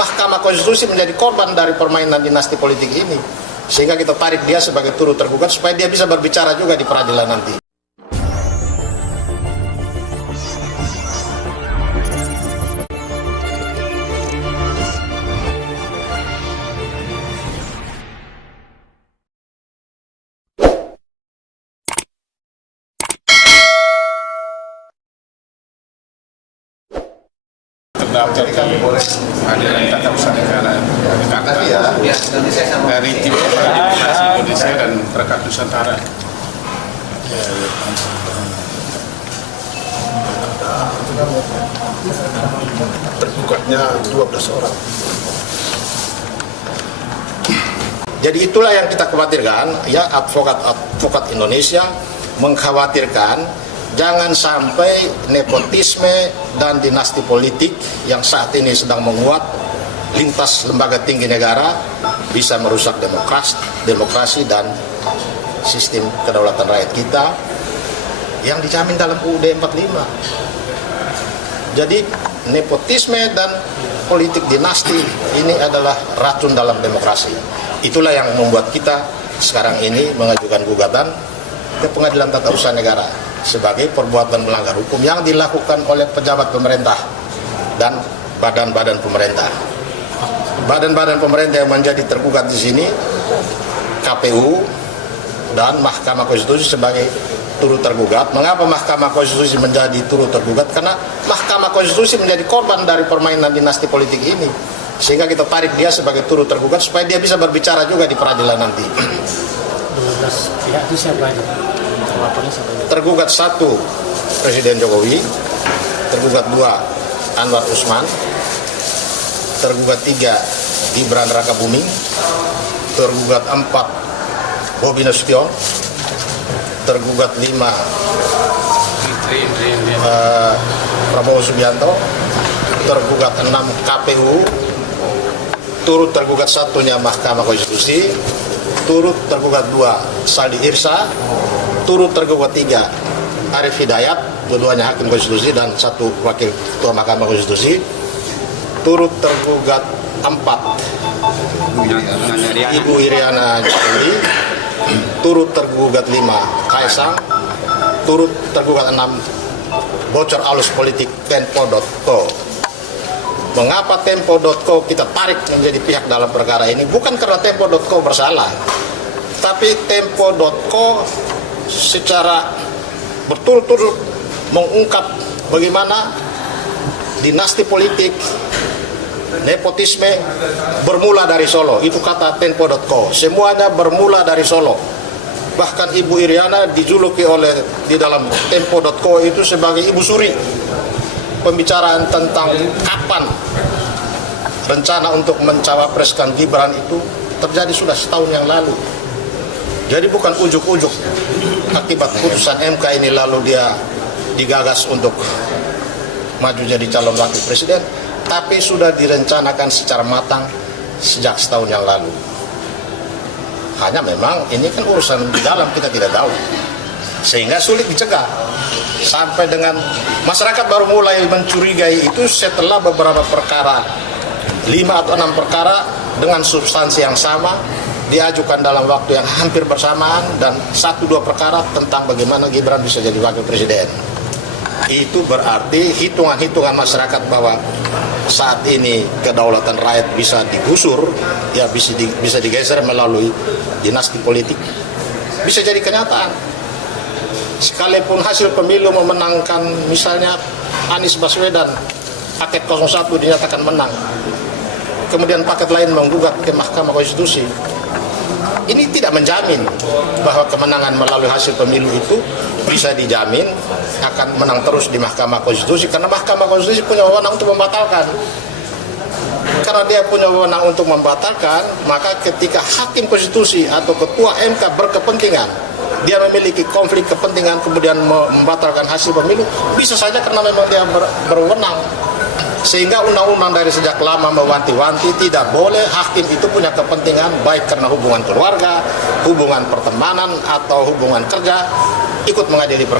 Mahkamah Konstitusi menjadi korban dari permainan dinasti politik ini. Sehingga kita tarik dia sebagai turut tergugat supaya dia bisa berbicara juga di peradilan nanti. Terdaftar di Pengadilan Tata Usaha Negara Jakarta dari tim Indonesia dan Perkat Nusantara. Tergugatnya 12 orang. Jadi itulah yang kita khawatirkan, ya, advokat Indonesia mengkhawatirkan jangan sampai nepotisme dan dinasti politik yang saat ini sedang menguat lintas lembaga tinggi negara bisa merusak demokrasi dan sistem kedaulatan rakyat kita yang dijamin dalam UUD 45. Jadi nepotisme dan politik dinasti ini adalah racun dalam demokrasi. Itulah yang membuat kita sekarang ini mengajukan gugatan ke Pengadilan Tata Usaha Negara sebagai perbuatan melanggar hukum yang dilakukan oleh pejabat pemerintah dan badan-badan pemerintah. Badan-badan pemerintah yang menjadi tergugat di sini KPU dan Mahkamah Konstitusi sebagai turut tergugat. Mengapa Mahkamah Konstitusi menjadi turut tergugat? Karena Mahkamah Konstitusi menjadi korban dari permainan dinasti politik ini. Sehingga kita tarik dia sebagai turut tergugat supaya dia bisa berbicara juga di peradilan nanti. 12 pihak itu siapa aja? Tergugat 1 Presiden Jokowi, tergugat 2 Anwar Usman, tergugat 3 Gibran Rakabuming, tergugat 4 Bobi Nasution, tergugat 5 Prabowo Subianto, tergugat 6 KPU, turut tergugat 1-nya Mahkamah Konstitusi, turut tergugat 2 Saldi Irsa, turut tergugat 3 Arief Hidayat, dua-duanya hakim konstitusi dan 1 wakil ketua Mahkamah Konstitusi, turut tergugat 4 Ibu Iriana Jokowi, turut tergugat 5 Kaisang, turut tergugat 6 bocor alus politik Tempo.co. Mengapa Tempo.co kita tarik menjadi pihak dalam perkara ini? Bukan karena Tempo.co bersalah, tapi Tempo.co secara berturut-turut mengungkap bagaimana dinasti politik, nepotisme bermula dari Solo. Itu kata Tempo.co. Semuanya bermula dari Solo. Bahkan Ibu Iriana dijuluki di dalam Tempo.co itu sebagai Ibu Suri. Pembicaraan tentang kapan rencana untuk mencawapreskan Gibran itu terjadi sudah setahun yang lalu. Jadi bukan ujuk-ujuk akibat putusan MK ini lalu dia digagas untuk maju jadi calon wakil presiden, tapi sudah direncanakan secara matang sejak setahun yang lalu. Hanya memang ini kan urusan di dalam kita tidak tahu, sehingga sulit dicegah. Sampai dengan masyarakat baru mulai mencurigai itu setelah beberapa perkara, 5 atau 6 perkara dengan substansi yang sama diajukan dalam waktu yang hampir bersamaan dan 1-2 perkara tentang bagaimana Gibran bisa jadi wakil presiden. Itu berarti hitungan-hitungan masyarakat bahwa saat ini kedaulatan rakyat bisa digusur, ya bisa digeser melalui dinasti politik, bisa jadi kenyataan. Sekalipun hasil pemilu memenangkan misalnya Anies Baswedan, paket 01 dinyatakan menang, kemudian paket lain menggugat ke Mahkamah Konstitusi, ini tidak menjamin bahwa kemenangan melalui hasil pemilu itu bisa dijamin akan menang terus di Mahkamah Konstitusi, karena Mahkamah Konstitusi punya wewenang untuk membatalkan. Karena dia punya wewenang untuk membatalkan, maka ketika hakim konstitusi atau ketua MK berkepentingan, dia memiliki konflik kepentingan kemudian membatalkan hasil pemilu, bisa saja karena memang dia berwenang. Sehingga undang-undang dari sejak lama mewanti-wanti tidak boleh hakim itu punya kepentingan baik karena hubungan keluarga, hubungan pertemanan atau hubungan kerja ikut mengadili perkara.